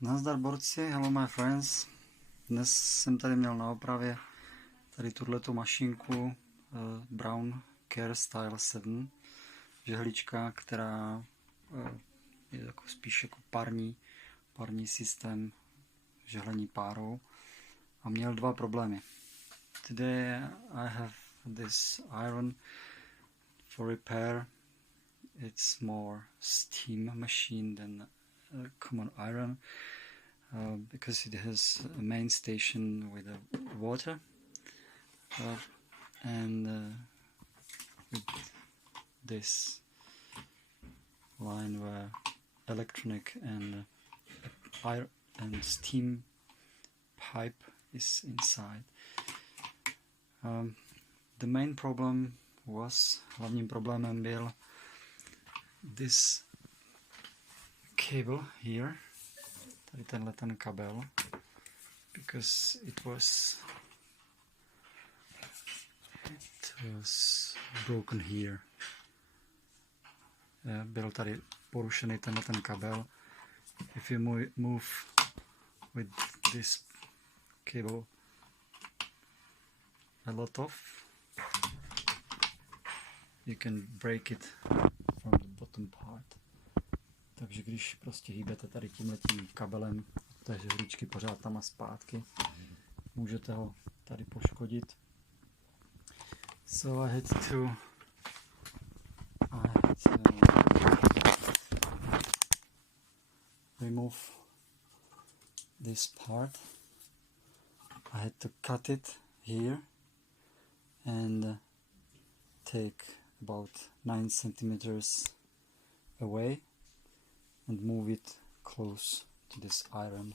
Nazdar borci, hello my friends. Dnes jsem tady měl na opravě tady tuhletu mašinku Braun CareStyle 7. Žehlička, která je jako spíš jako parní systém žehlení párou. A měl dva problémy. Today I have this iron for repair. It's more steam machine than common iron because it has a main station with water and with this line where electronic and iron and steam pipe is inside. The main problem was, hlavním problémem byl this cable here, tady ten kabel, because it was broken here. Byl tady porušený ten kabel. If you move with this cable a lot of, you can break it from the bottom part. Takže když prostě hýbete tady tímhletím kabelem té žehličky pořád tam a zpátky, můžete ho tady poškodit. So I had to remove this part. I had to cut it here and take about 9 centimeters away and move it close to this iron.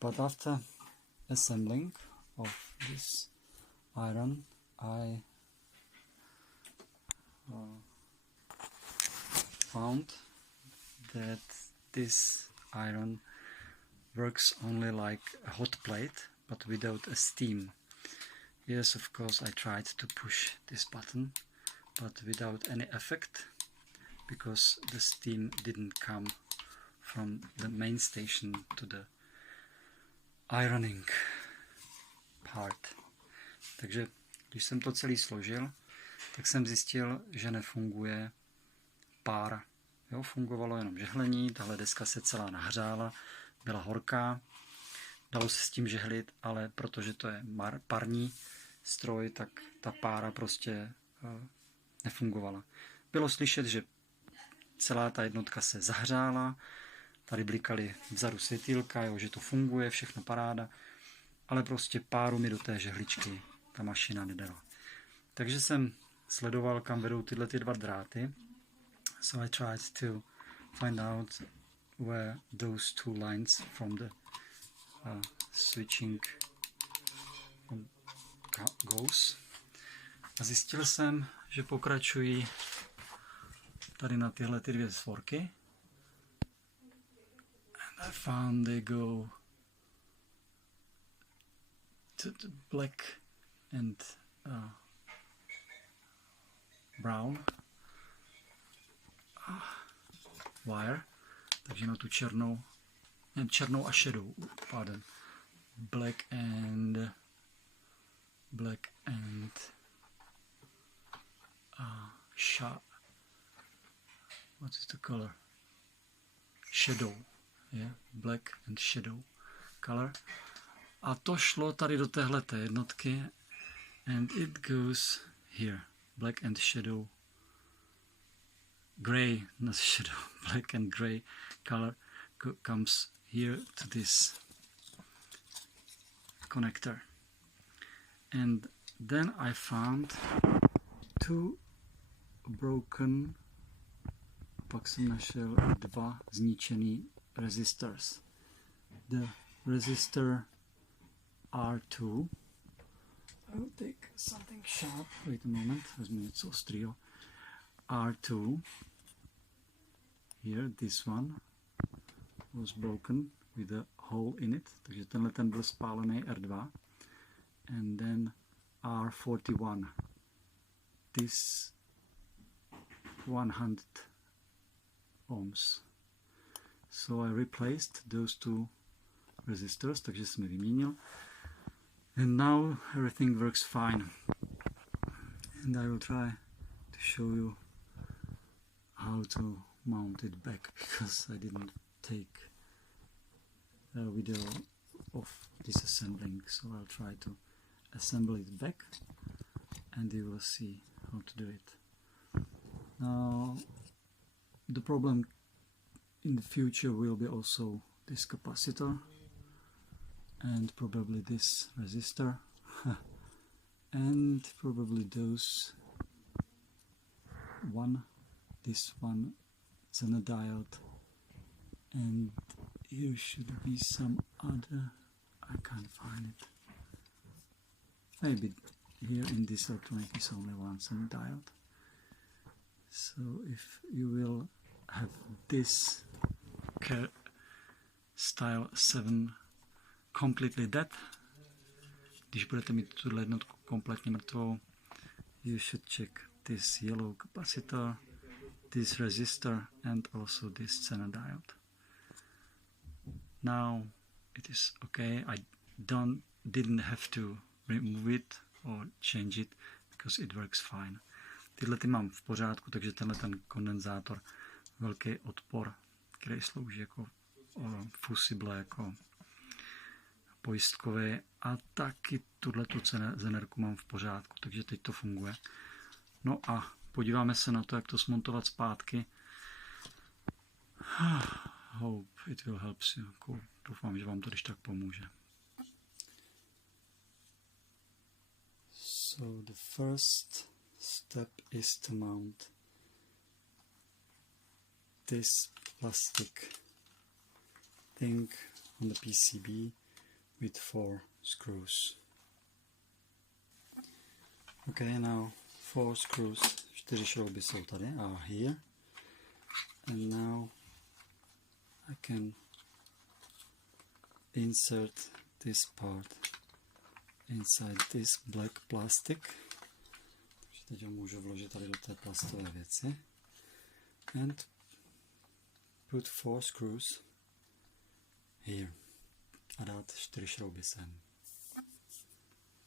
But after assembling of this iron, I found that this iron works only like a hot plate, but without a steam. Yes, of course, I tried to push this button, but without any effect, because the steam didn't come from the main station to the ironing part. Takže když jsem to celý složil, tak jsem zjistil, že nefunguje pár. Jo, fungovalo jenom žehlení, tahle deska se celá nahřála, byla horká, dalo se s tím žehlit, ale protože to je parní stroj, tak ta pára prostě nefungovala. Bylo slyšet, že celá ta jednotka se zahřála, tady blikaly vzadu světýlka, jo, že to funguje, všechno paráda, ale prostě páru mi do té žehličky ta mašina nedala. Takže jsem sledoval, kam vedou tyhle dva dráty. So I tried to find out where those two lines from the switching goes. A zjistil jsem, že pokračují tady na tyhle ty dvě svorky. And I found they go to the black and brown wire, takže na tu černou a shadow, pardon, black and what is the color? Shadow, yeah, black and shadow color. A to šlo tady do téhleté jednotky and it goes here, black and shadow, gray, not shadow, black and gray color comes here to this connector. And then I found two broken, pak jsem našel dva zničený resistors. The resistor R2, I will take something sharp, wait a moment, vezmu něco ostrýho. R2, here, this one was broken with a hole in it, takže tenhle ten byl spálený R2. And then R41, this 100 ohms. So I replaced those two resistors, takže jsem je vyměnil. And now everything works fine. And I will try to show you how to mount it back, because I didn't take a video of disassembling, so I'll try to assemble it back and you will see how to do it. Now the problem in the future will be also this capacitor and probably this resistor and probably this one diode, and here should be some other, I can't find it. Maybe here in this electronic is only one diode. So if you will have this CareStyle 7 completely dead, když budete mít tuhle jednotku kompletně mrtvou, you should check this yellow capacitor, this resistor and also this diode. Now it is okay. I didn't have to remove it or change it because it works fine. Tyhle ty mám v pořádku, takže tenhle ten kondenzátor, velký odpor, který slouží jako fusible, jako pojistkový, a taky tuhletu zenerku mám v pořádku, takže teď to funguje. No a podíváme se na to, jak to smontovat zpátky. Hope it will help you. Doufám, že vám to když tak pomůže. So the first step is to mount this plastic thing on the PCB with 4 screws. Okay, now 4 screws, 4 šrouby jsou tady, are here, and now I can insert this part inside this black plastic. Takže teď ho můžu vložit tady do té plastové věci. And put 4 screws here. A dát 4 šrouby sem.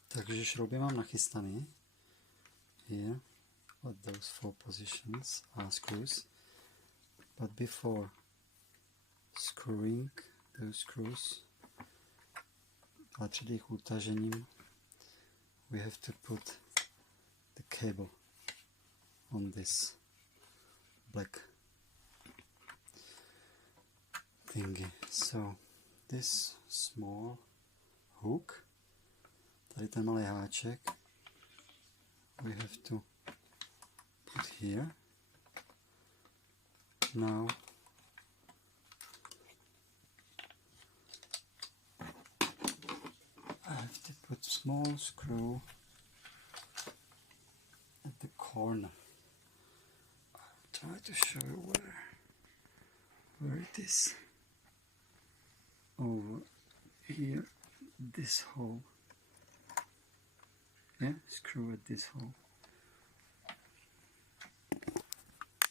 Takže šrouby mám nachystaný. Here, what those 4 positions are screws. But before screwing those screws, a před jejich utažením, we have to put the cable on this black thingy. So this small hook, tady ten malý háček, we have to put here. Now I have to put small screw at the corner. I'll try to show you where it is. Over here, this hole. Yeah, screw at this hole.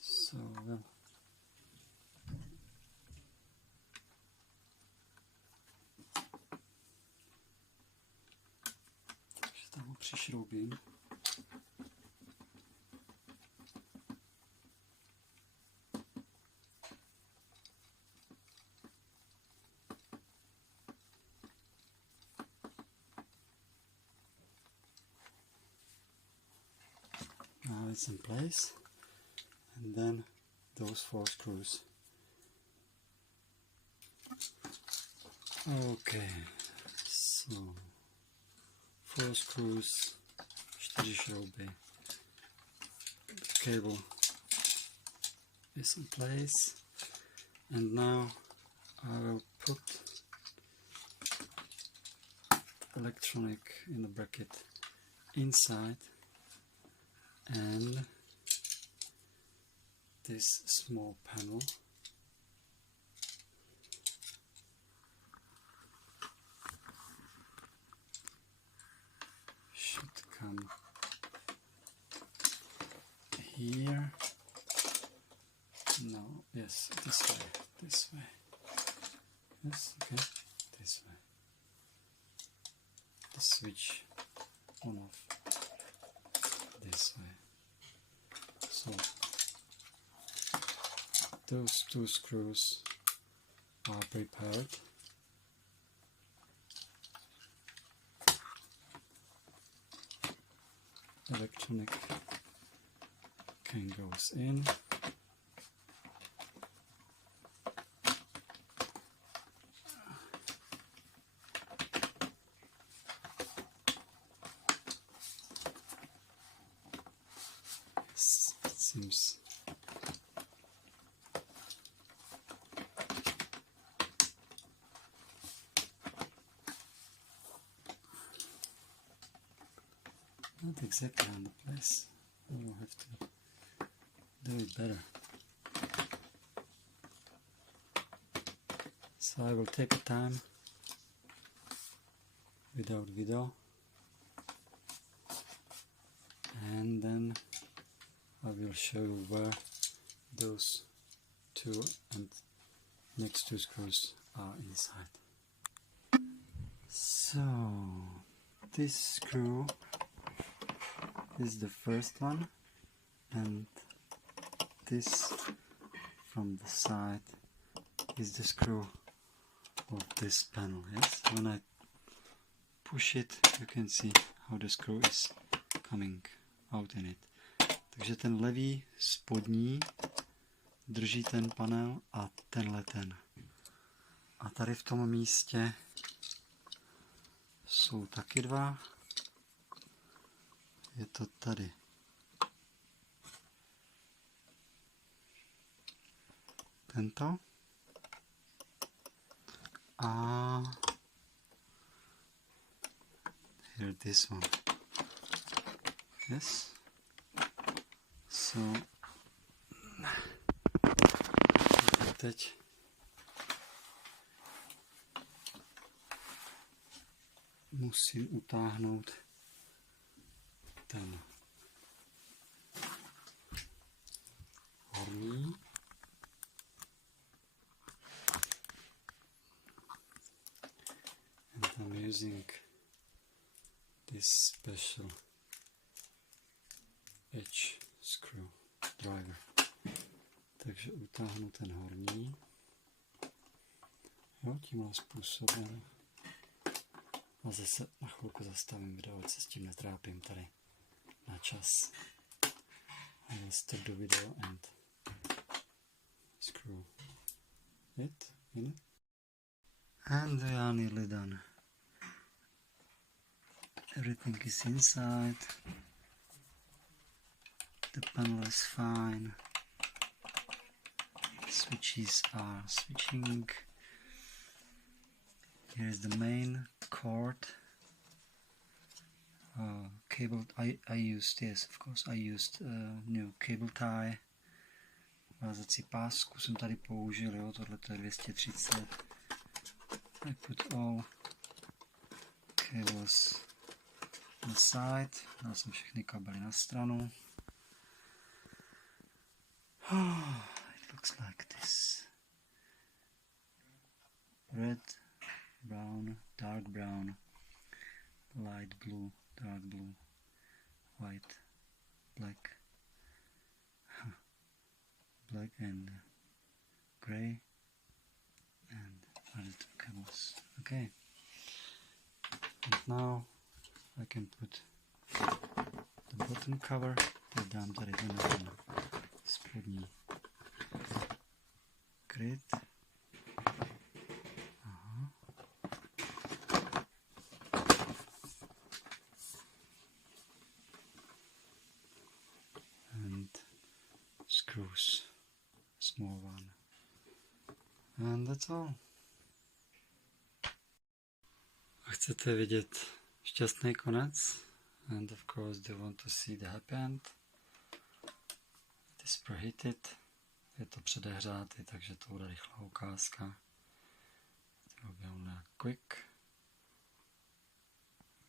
So well. Takže tam ho přišroubím. Now it's in place, and then those 4 screws. Okay, so 4 screws, 4 šrouby. The cable is in place, and now I will put electronic in the bracket inside. And this small panel should come here. No, yes, this way. Yes, okay, this way. The switch on off this way. So those two screws are prepared. Electronic can goes in. It seems not exactly on the place. I will have to do it better. So I will take a time without video, and then I will show you where those two and next two screws are inside. So this screw is the first one, and this from the side is the screw of this panel. Yes, when I push it, you can see how the screw is coming out in it. Takže ten levý spodní drží ten panel a tenhle ten. A tady v tom místě jsou taky dva. Je to tady. Tento. A here this one. Yes. So teď musím utáhnout ten horní. And I'm using this special edge screw driver. Takže utáhnu ten horní. Jo, tímhle způsobem. A zase na chvilku zastavím video, ať se s tím netrápím tady na čas. I will stop the video and screw it in. And we are nearly done. Everything is inside. The panel is fine. Switches are switching. Here is the main cord. Cable. I used, yes, of course, I used new cable tie. Vázací pásku jsem tady použil, jo, tohle je 230. I put all cables on the side. Dal jsem všechny kabely na stranu. It looks like this. Red, brown, dark brown, light blue, dark blue, white, black, black and gray, and other two cables. Okay. And now I can put the bottom cover. Teď dám tady ten spodní kryt. Aha. And screws, small one. And that's all. A chcete vidět šťastný konec? And of course they want to see the happy end. It is preheated. Je to předehřátý, takže to bude rychlá ukázka. It will be only a quick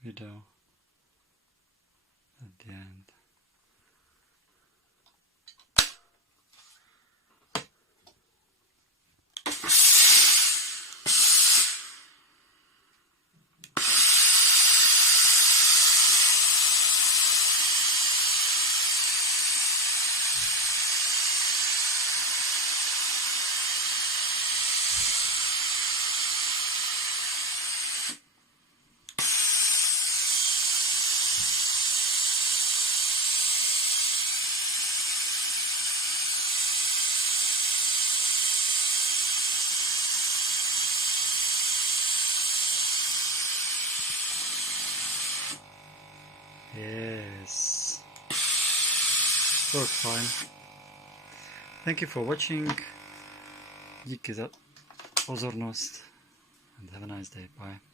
video at the end. Yes. Worked fine. Thank you for watching. Díky za pozornost and have a nice day. Bye.